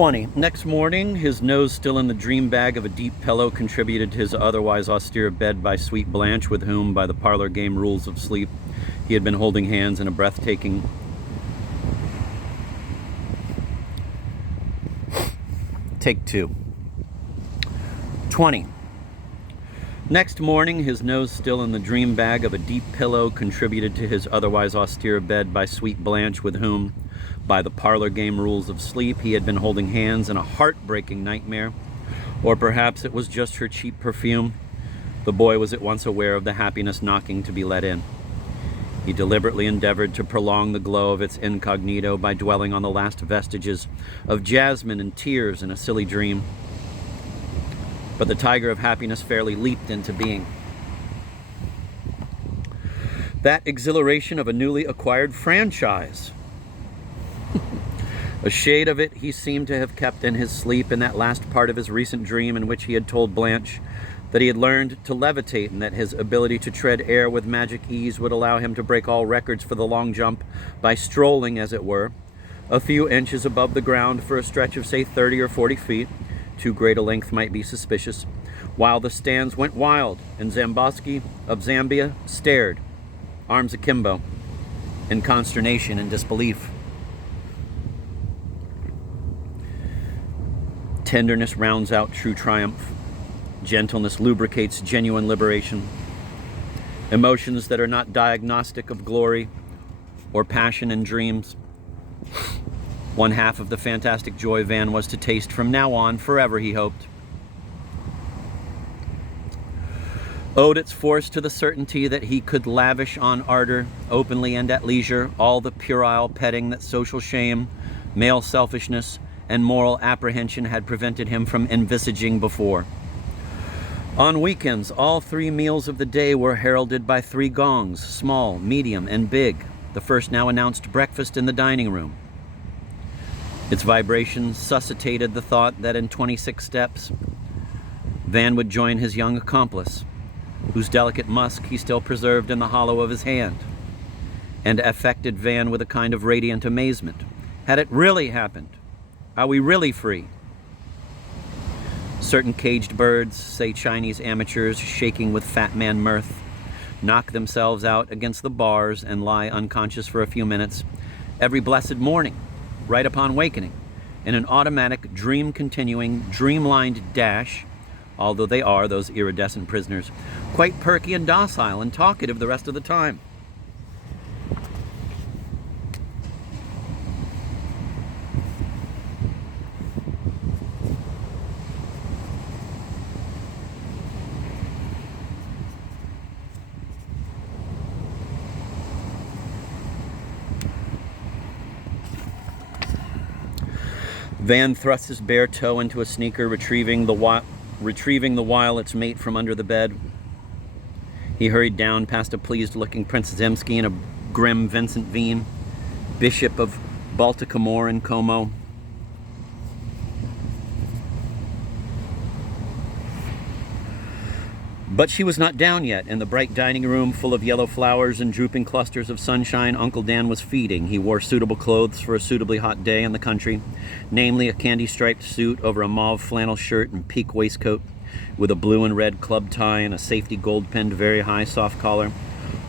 20. Next morning, his nose still in the dream bag of a deep pillow contributed to his otherwise austere bed by sweet Blanche, with whom, by the parlor game rules of sleep, he had been holding hands in a breathtaking... Take two. 20. Next morning, his nose still in the dream bag of a deep pillow contributed to his otherwise austere bed by sweet Blanche, with whom, by the parlor game rules of sleep, he had been holding hands in a heartbreaking nightmare. Or perhaps it was just her cheap perfume. The boy was at once aware of the happiness knocking to be let in. He deliberately endeavored to prolong the glow of its incognito by dwelling on the last vestiges of jasmine and tears in a silly dream. But the tiger of happiness fairly leaped into being. That exhilaration of a newly acquired franchise. A shade of it he seemed to have kept in his sleep in that last part of his recent dream in which he had told Blanche that he had learned to levitate and that his ability to tread air with magic ease would allow him to break all records for the long jump by strolling, as it were, a few inches above the ground for a stretch of, say, 30 or 40 feet. Too great a length might be suspicious, while the stands went wild and Zamboski of Zambia stared, arms akimbo, in consternation and disbelief. Tenderness rounds out true triumph. Gentleness lubricates genuine liberation. Emotions that are not diagnostic of glory or passion in dreams. One half of the fantastic joy Van was to taste from now on, forever, he hoped, owed its force to the certainty that he could lavish on ardor, openly and at leisure, all the puerile petting that social shame, male selfishness, and moral apprehension had prevented him from envisaging before. On weekends, all 3 meals of the day were heralded by 3 gongs, small, medium, and big. The first now announced breakfast in the dining room. Its vibration suscitated the thought that in 26 steps, Van would join his young accomplice, whose delicate musk he still preserved in the hollow of his hand, and affected Van with a kind of radiant amazement. Had it really happened? Are we really free? Certain caged birds, say Chinese amateurs shaking with fat man mirth, knock themselves out against the bars and lie unconscious for a few minutes every blessed morning, right upon wakening, in an automatic, dream-continuing, dreamlined dash, although they are, those iridescent prisoners, quite perky and docile and talkative the rest of the time. Van thrust his bare toe into a sneaker, retrieving the while its mate from under the bed. He hurried down past a pleased-looking Prince Zemsky and a grim Vincent Veen, Bishop of Baltimore and Como. But she was not down yet. In the bright dining room, full of yellow flowers and drooping clusters of sunshine, Uncle Dan was feeding. He wore suitable clothes for a suitably hot day in the country, namely a candy-striped suit over a mauve flannel shirt and pique waistcoat, with a blue and red club tie and a safety gold-penned very high soft collar.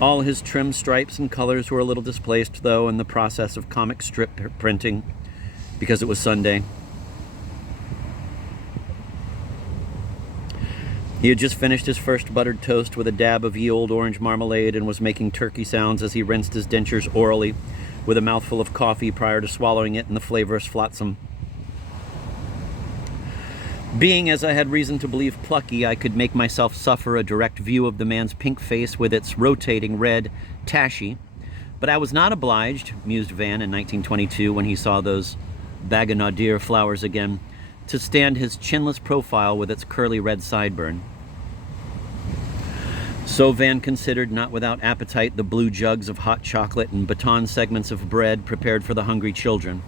All his trim stripes and colors were a little displaced, though, in the process of comic strip printing, because it was Sunday. He had just finished his first buttered toast with a dab of ye old orange marmalade and was making turkey sounds as he rinsed his dentures orally with a mouthful of coffee prior to swallowing it in the flavorous flotsam. Being, as I had reason to believe, plucky, I could make myself suffer a direct view of the man's pink face with its rotating red tashi, but I was not obliged, mused Van in 1922 when he saw those Baganaudier flowers again, to stand his chinless profile with its curly red sideburn. So Van considered, not without appetite, the blue jugs of hot chocolate and baton segments of bread prepared for the hungry children.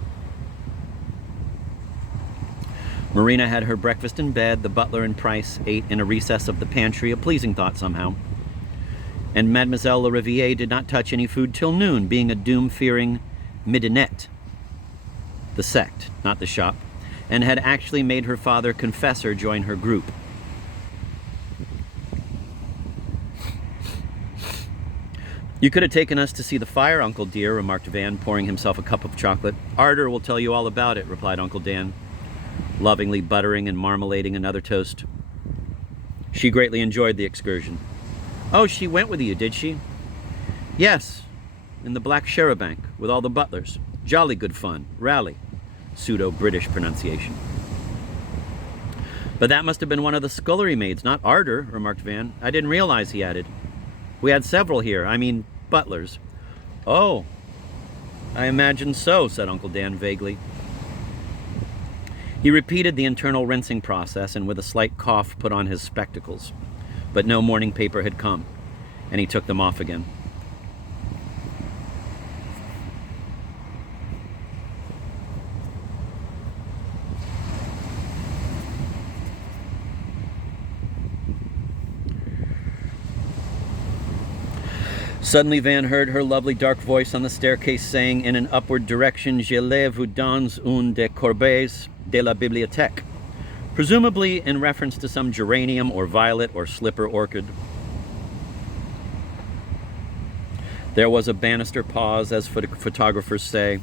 Marina had her breakfast in bed. The butler and Price ate in a recess of the pantry, a pleasing thought somehow. And Mademoiselle Lariviere did not touch any food till noon, being a doom-fearing midinette. The sect, not the shop. and had actually made her father confessor join her group. "You could have taken us to see the fire, Uncle dear," remarked Van, pouring himself a cup of chocolate. "Arter will tell you all about it," replied Uncle Dan, lovingly buttering and marmalading another toast. She greatly enjoyed the excursion. "Oh, she went with you, did she?" "Yes, in the black charabanc, with all the butlers. Jolly good fun. Rally." Pseudo-British pronunciation. "But that must have been one of the scullery maids, not Arter," remarked Van. "I didn't realize," he added. "We had several here. I mean, butlers." "Oh, I imagine so," said Uncle Dan vaguely. He repeated the internal rinsing process and with a slight cough put on his spectacles. But no morning paper had come, and he took them off again. Suddenly Van heard her lovely dark voice on the staircase saying in an upward direction, "Je vous donne une des corbeilles de la bibliothèque," presumably in reference to some geranium or violet or slipper orchid. There was a banister pause, as photographers say,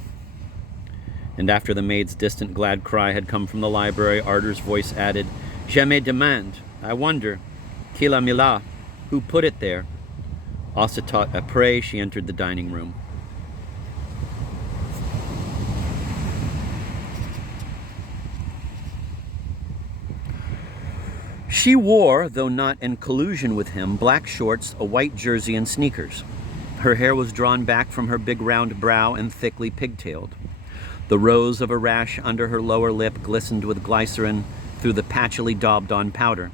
and after the maid's distant glad cry had come from the library, Arter's voice added, "Je me demande, I wonder, qui l'a mis là, who put it there?" Aussitôt après, she entered the dining room. She wore, though not in collusion with him, black shorts, a white jersey, and sneakers. Her hair was drawn back from her big round brow and thickly pigtailed. The rose of a rash under her lower lip glistened with glycerin through the patchily daubed-on powder.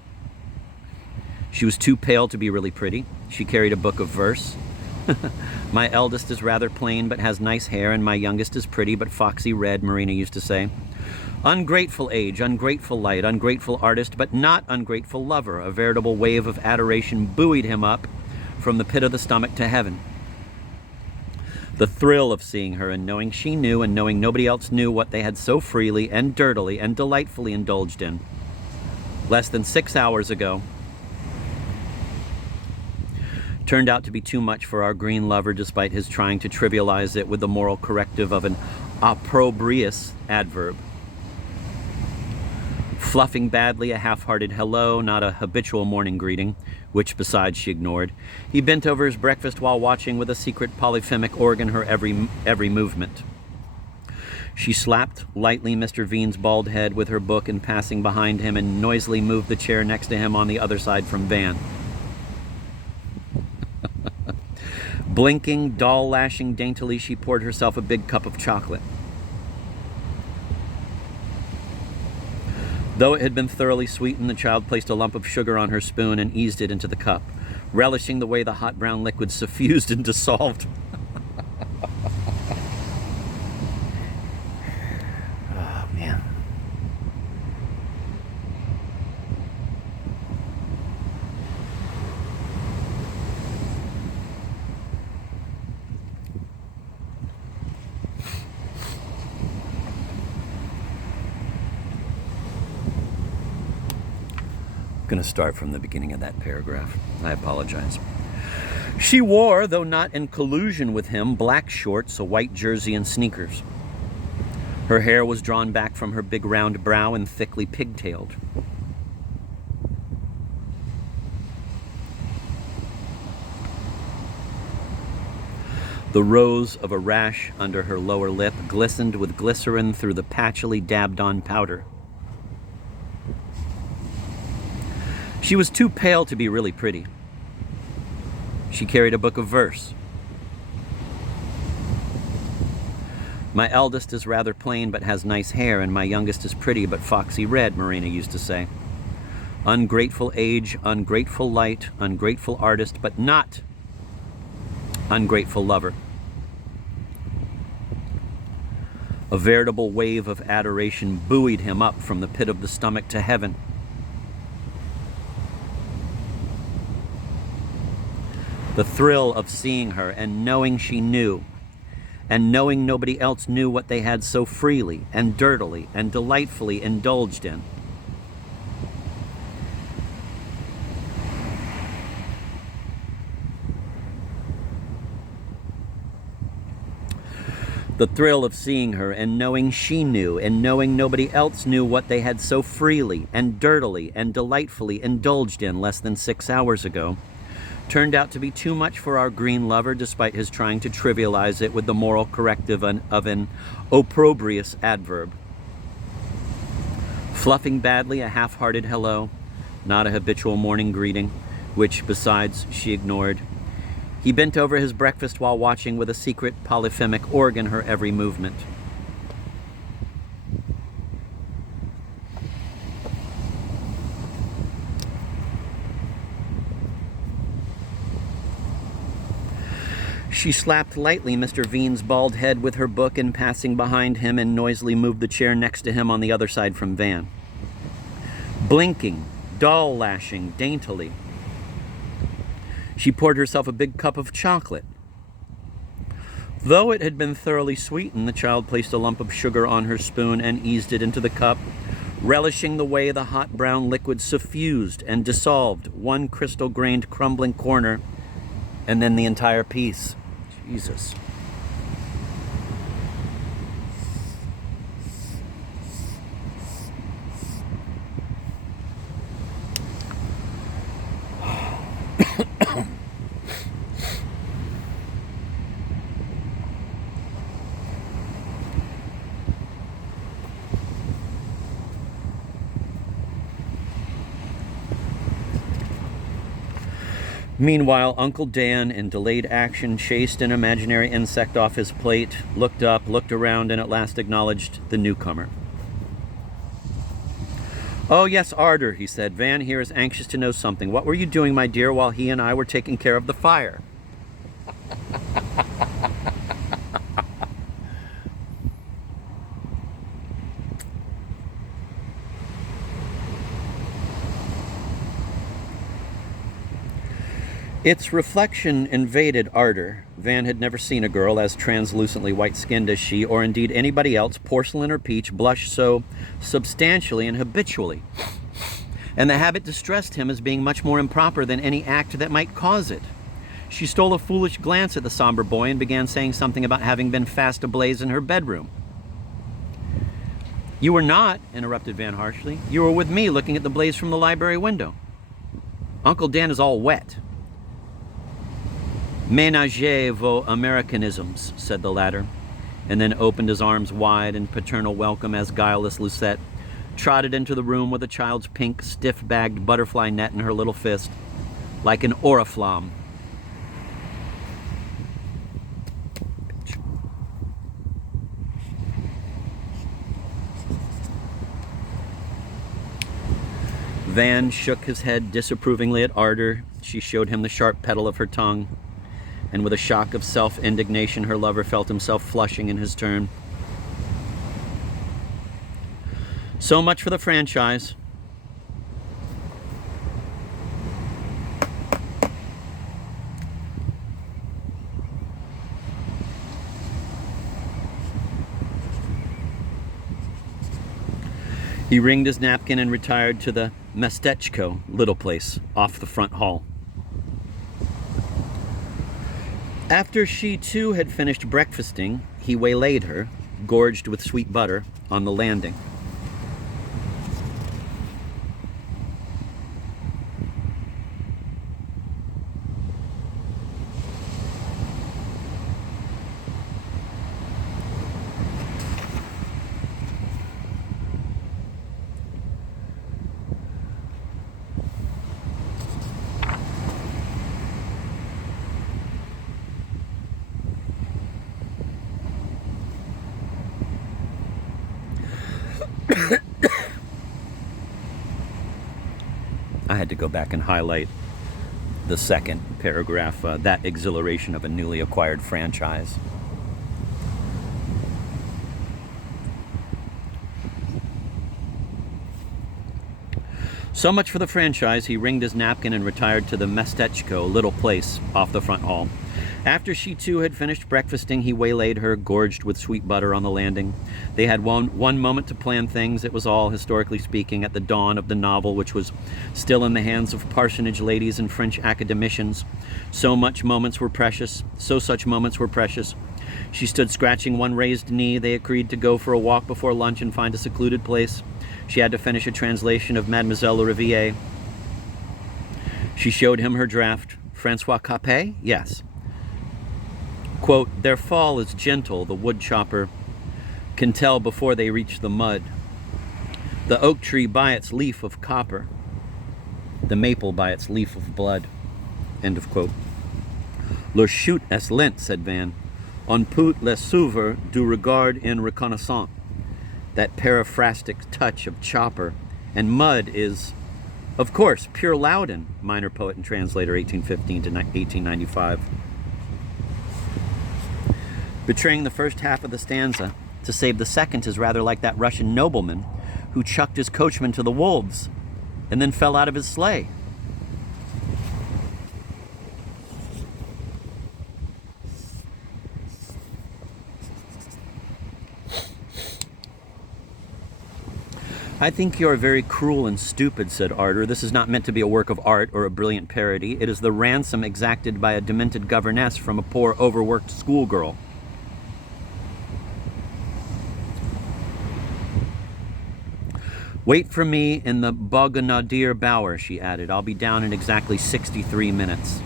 She was too pale to be really pretty. She carried a book of verse. "My eldest is rather plain but has nice hair, and my youngest is pretty but foxy red," Marina used to say. Ungrateful age, ungrateful light, ungrateful artist, but not ungrateful lover. A veritable wave of adoration buoyed him up from the pit of the stomach to heaven. The thrill of seeing her and knowing she knew and knowing nobody else knew what they had so freely and dirtily and delightfully indulged in. Less than 6 hours ago, turned out to be too much for our green lover, despite his trying to trivialize it with the moral corrective of an opprobrious adverb. Fluffing badly a half-hearted hello, not a habitual morning greeting, which besides she ignored, he bent over his breakfast while watching with a secret polyphemic organ her every movement. She slapped lightly Mr. Veen's bald head with her book in passing behind him and noisily moved the chair next to him on the other side from Van. Blinking, doll-lashing daintily, she poured herself a big cup of chocolate. Though it had been thoroughly sweetened, the child placed a lump of sugar on her spoon and eased it into the cup, relishing the way the hot brown liquid suffused and dissolved. Oh, man. Going to start from the beginning of that paragraph. I apologize. She wore, though not in collusion with him, black shorts, a white jersey, and sneakers. Her hair was drawn back from her big round brow and thickly pigtailed. The rose of a rash under her lower lip glistened with glycerin through the patchily dabbed-on powder. She was too pale to be really pretty. She carried a book of verse. "My eldest is rather plain but has nice hair, and my youngest is pretty but foxy red," Marina used to say. Ungrateful age, ungrateful light, ungrateful artist, but not ungrateful lover. A veritable wave of adoration buoyed him up from the pit of the stomach to heaven. The thrill of seeing her and knowing she knew, and knowing nobody else knew what they had so freely and dirtily and delightfully indulged in. The thrill of seeing her and knowing she knew and knowing nobody else knew what they had so freely and dirtily and delightfully indulged in less than 6 hours ago turned out to be too much for our green lover, despite his trying to trivialize it with the moral corrective of an opprobrious adverb. Fluffing badly a half-hearted hello, not a habitual morning greeting, which, besides, she ignored. He bent over his breakfast while watching with a secret polyphemic organ her every movement. She slapped lightly Mr. Veen's bald head with her book in passing behind him and noisily moved the chair next to him on the other side from Van. Blinking, doll-lashing daintily, she poured herself a big cup of chocolate. Though it had been thoroughly sweetened, the child placed a lump of sugar on her spoon and eased it into the cup, relishing the way the hot brown liquid suffused and dissolved one crystal-grained crumbling corner and then the entire piece. Jesus. Meanwhile, Uncle Dan, in delayed action, chased an imaginary insect off his plate, looked up, looked around, and at last acknowledged the newcomer. "Oh, yes, Arder," he said. "Van here is anxious to know something. What were you doing, my dear, while he and I were taking care of the fire?" Its reflection invaded Arder. Van had never seen a girl as translucently white-skinned as she, or indeed anybody else, porcelain or peach, blush so substantially and habitually. And the habit distressed him as being much more improper than any act that might cause it. She stole a foolish glance at the somber boy and began saying something about having been fast ablaze in her bedroom. "You were not," interrupted Van harshly. "You were with me looking at the blaze from the library window. Uncle Dan is all wet." "Ménagez vos Americanisms," said the latter, and then opened his arms wide in paternal welcome as guileless Lucette trotted into the room with a child's pink, stiff-bagged butterfly net in her little fist, like an oriflamme. Van shook his head disapprovingly at Arder. She showed him the sharp petal of her tongue, and with a shock of self-indignation, her lover felt himself flushing in his turn. So much for the franchise. He wringed his napkin and retired to the Mestechko little place off the front hall. After she too had finished breakfasting, he waylaid her, gorged with sweet butter, on the landing. I had to go back and highlight the second paragraph, that exhilaration of a newly acquired franchise. So much for the franchise. He wringed his napkin and retired to the Mestechko, little place off the front hall. After she too had finished breakfasting, he waylaid her, gorged with sweet butter on the landing. They had one moment to plan things. It was all, historically speaking, at the dawn of the novel, which was still in the hands of parsonage ladies and French academicians. So such moments were precious. She stood scratching one raised knee. They agreed to go for a walk before lunch and find a secluded place. She had to finish a translation of Mademoiselle Riviere. She showed him her draft. Francois Capet? Yes. Quote, their fall is gentle, the wood chopper can tell before they reach the mud. The oak tree by its leaf of copper, the maple by its leaf of blood. End of quote. Le chute est lent, said Van. On peut le souver du regard in reconnaissant. That paraphrastic touch of chopper. And mud is, of course, pure Loudon, minor poet and translator, 1815 to 1895. Betraying the first half of the stanza to save the second is rather like that Russian nobleman who chucked his coachman to the wolves and then fell out of his sleigh. I think you are very cruel and stupid, said Arter. This is not meant to be a work of art or a brilliant parody. It is the ransom exacted by a demented governess from a poor, overworked schoolgirl. Wait for me in the Boganadir Bower, she added. I'll be down in exactly 63 minutes.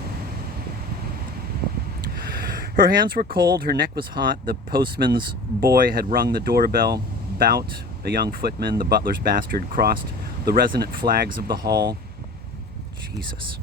Her hands were cold, her neck was hot. The postman's boy had rung the doorbell. Bout, a young footman, the butler's bastard, crossed the resonant flags of the hall. Jesus.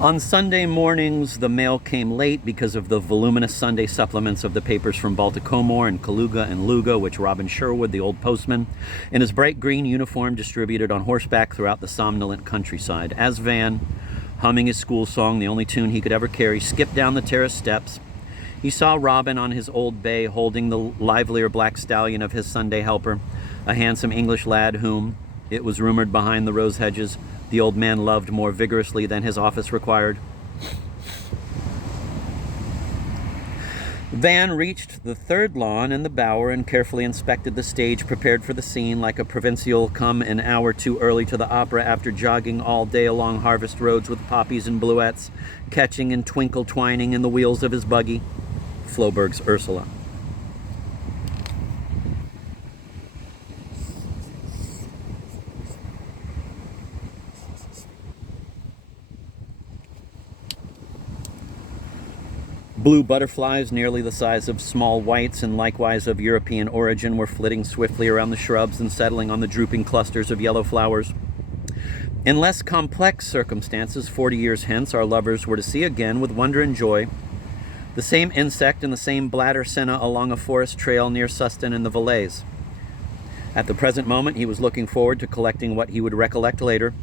On Sunday mornings, the mail came late because of the voluminous Sunday supplements of the papers from Balticomore and Kaluga and Luga, which Robin Sherwood, the old postman, in his bright green uniform distributed on horseback throughout the somnolent countryside. As Van, humming his school song, the only tune he could ever carry, skipped down the terrace steps, he saw Robin on his old bay holding the livelier black stallion of his Sunday helper, a handsome English lad whom, it was rumored behind the rose hedges, the old man loved more vigorously than his office required. Van reached the third lawn and the bower and carefully inspected the stage prepared for the scene like a provincial come an hour too early to the opera after jogging all day along harvest roads with poppies and bluets, catching and twinkle twining in the wheels of his buggy. Flaubberg's Ursula. Blue butterflies, nearly the size of small whites and likewise of European origin, were flitting swiftly around the shrubs and settling on the drooping clusters of yellow flowers. In less complex circumstances, 40 years hence, our lovers were to see again, with wonder and joy, the same insect in the same bladder senna along a forest trail near Suston in the Valais. At the present moment, he was looking forward to collecting what he would recollect later.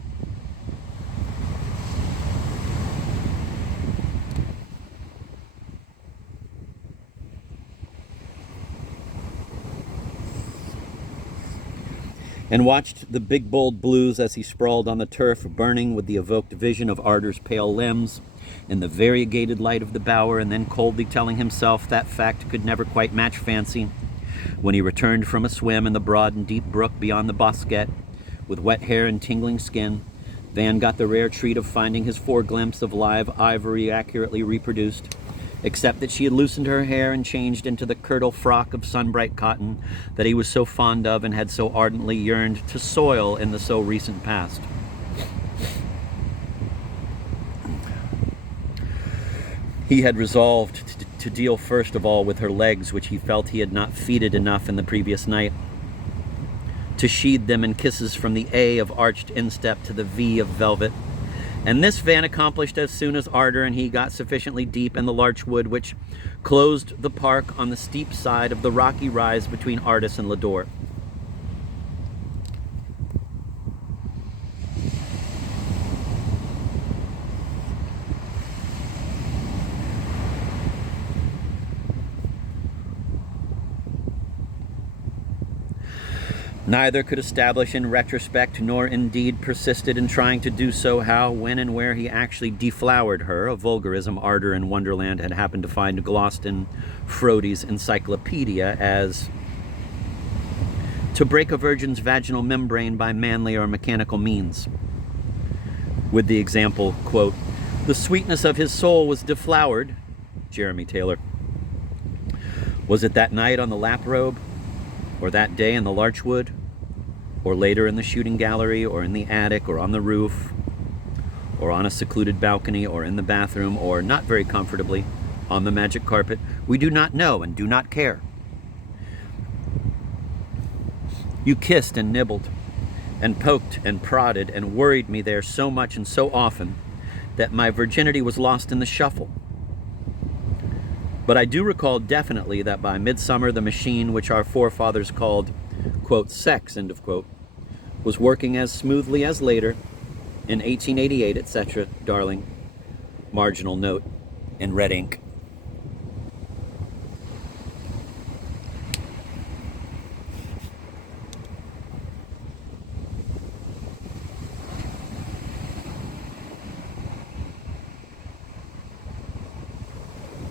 And watched the big bold blues as he sprawled on the turf, burning with the evoked vision of Arter's pale limbs in the variegated light of the bower, and then coldly telling himself that fact could never quite match fancy. When he returned from a swim in the broad and deep brook beyond the bosquet, with wet hair and tingling skin, Van got the rare treat of finding his foreglimpse of live ivory accurately reproduced, except that she had loosened her hair and changed into the kirtle frock of sun-bright cotton that he was so fond of and had so ardently yearned to soil in the so recent past. He had resolved to deal first of all with her legs, which he felt he had not feeded enough in the previous night, to sheathe them in kisses from the A of arched instep to the V of velvet, And this Van accomplished as soon as Arder and he got sufficiently deep in the larch wood which closed the park on the steep side of the rocky rise between Ardis and Lodore. Neither could establish in retrospect, nor indeed persisted in trying to do so, how, when, and where he actually deflowered her, a vulgarism Arder in Wonderland had happened to find glossed in Frode's Encyclopedia as to break a virgin's vaginal membrane by manly or mechanical means. With the example, quote, "The sweetness of his soul was deflowered," Jeremy Taylor. Was it that night on the laprobe? Or that day in the larchwood, or later in the shooting gallery, or in the attic, or on the roof, or on a secluded balcony, or in the bathroom, or not very comfortably on the magic carpet? We do not know and do not care. You kissed and nibbled, and poked and prodded and worried me there so much and so often that my virginity was lost in the shuffle. But I do recall definitely that by midsummer the machine which our forefathers called, quote, sex, end of quote, was working as smoothly as later, in 1888, etc., darling. Marginal note in red ink.